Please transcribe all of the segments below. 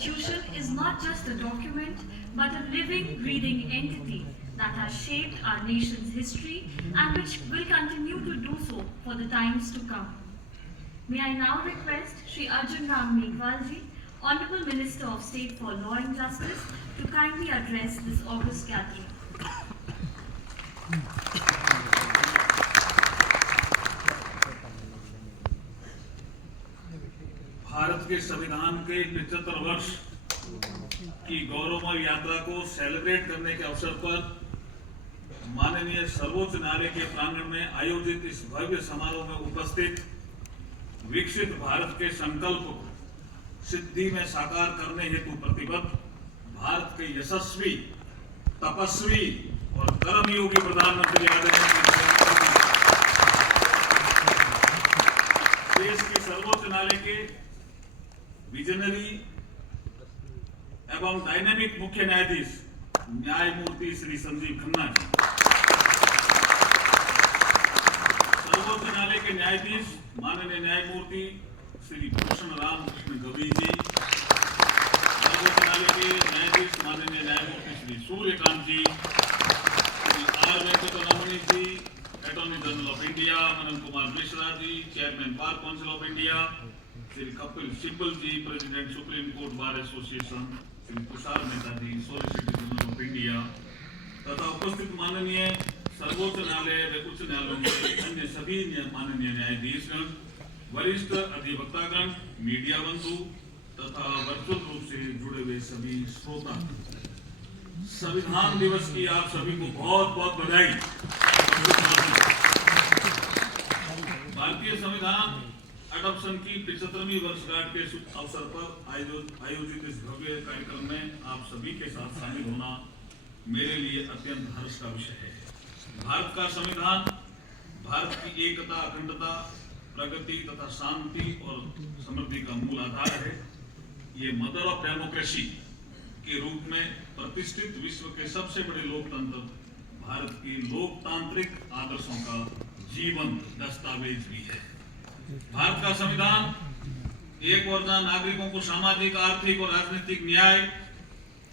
Constitution is not just a document, but a living, breathing entity that has shaped our nation's history and which will continue to do so for the times to come. May I now request Shri Arjun Ram Meghwalji, Honorable Minister of State for Law and Justice, to kindly address this august gathering. Bharat के संविधान के 75 वर्ष की गौरवमय यात्रा को celebrate करने के अवसर पर माननीय सर्वोच्च न्यायालय के प्रांगण में आयोजित इस भव्य समारोह में उपस्थित विकसित भारत के संकल्प को सिद्धि में साकार करने हेतु प्रतिबद्ध भारत के यशस्वी, तपस्वी और कर्मयोगी प्रधानमंत्री देश के सर्वोच्च न्यायालय के विजनरी एवं डायनेमिक मुख्य न्यायाधीश न्यायमूर्ति श्री संजीव खन्ना जी, सर्वोच्च न्यायालय के न्यायाधीश माननीय न्यायमूर्ति श्री भूषण राम कृष्ण गवई जी, सर्वोच्च न्यायालय के न्यायाधीश माननीय न्यायमूर्ति Shri Suryakant ji, Shri R Venkataramani ji, attorney general of India Manan Kumar Mishra ji, chairman bar council of India, Shri Kapil Sibal ji, president supreme court bar association, Shri Tushar Mehta ji, solicitor general of India तथा उपस्थित माननीय सर्वोच्च न्यायालय व उच्च न्यायालयों के अन्य सभी माननीय न्यायाधीशगण, वरिष्ठ अधिवक्तागण, मीडिया बंधु तथा वर्चुअल रूप से जुड़े हुए सभी श्रोता, संविधान दिवस की आप सभी को बहुत बहुत बधाई। भारतीय संविधान अडॉप्शन की 75वीं वर्षगांठ के शुभ अवसर पर आयोजित इस भव्य कार्यक्रम में आप सभी के साथ शामिल होना मेरे लिए अत्यंत हर्ष का विषय है। भारत का संविधान भारत की एकता, अखंडता, प्रगति तथा शांति और समृद्धि का मूल आधार है। ये मदर ऑफ डेमोक्रेसी के रूप में प्रतिष्ठित विश्व के सबसे बड़े लोकतंत्र भारत की लोकतांत्रिक आदर्शों का जीवंत दस्तावेज भी है। भारत का संविधान एक ओर नागरिकों को सामाजिक, आर्थिक और राजनीतिक न्याय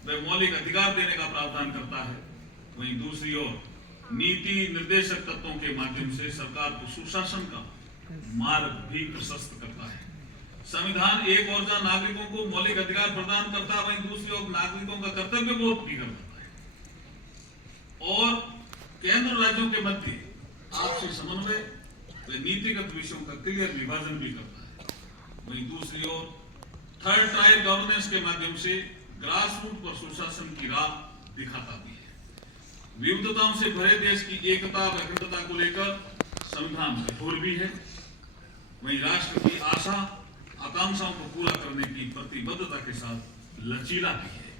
व मौलिक अधिकार देने का प्रावधान करता है, वहीं दूसरी ओर नीति निर्देशक तत्वों के माध्यम से सरकार को सुशासन का मार्ग भी प्रशस्त करता है। संविधान एक ओर नागरिकों को मौलिक अधिकार प्रदान करता है, वहीं दूसरी ओर नागरिकों का कर्तव्य बोध भी करता है और केंद्र राज्यों के मध्य आपसी समन्वय नीतिगत विषयों का क्लियर विभाजन भी करता है। वहीं दूसरी ओर थर्ड टायर गवर्नेंस के माध्यम से ग्रास रूट पर सुशासन की राह दिखाता भी है। विविधताओं से भरे देश की एकता व अखंडता को लेकर संविधान कठोर भी है, वहीं राष्ट्र की आशा आकांक्षाओं को पूरा करने की प्रतिबद्धता के साथ लचीला भी है।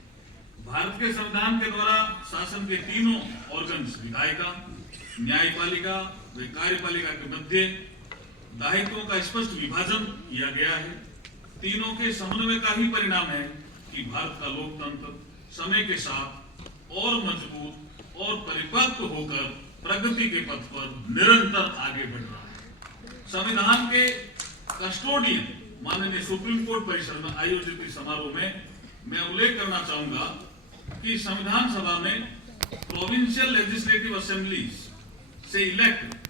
भारत के संविधान के द्वारा शासन के तीनों ऑर्गन्स विधायिका, न्यायपालिका व कार्यपालिका के मध्य दायित्वों का स्पष्ट विभाजन किया गया है। तीनों के समन्वय का ही परिणाम है कि भारत का लोकतंत्र समय के साथ और मजबूत और परिपक्व होकर प्रगति के पथ पर निरंतर आगे बढ़ रहा है। संविधान के कस्टोडियन माननीय सुप्रीम कोर्ट परिसर में आयोजित इस समारोह में मैं उल्लेख करना चाहूंगा कि संविधान सभा में प्रोविंशियल लेजिस्लेटिव असेंबलीज से इलेक्ट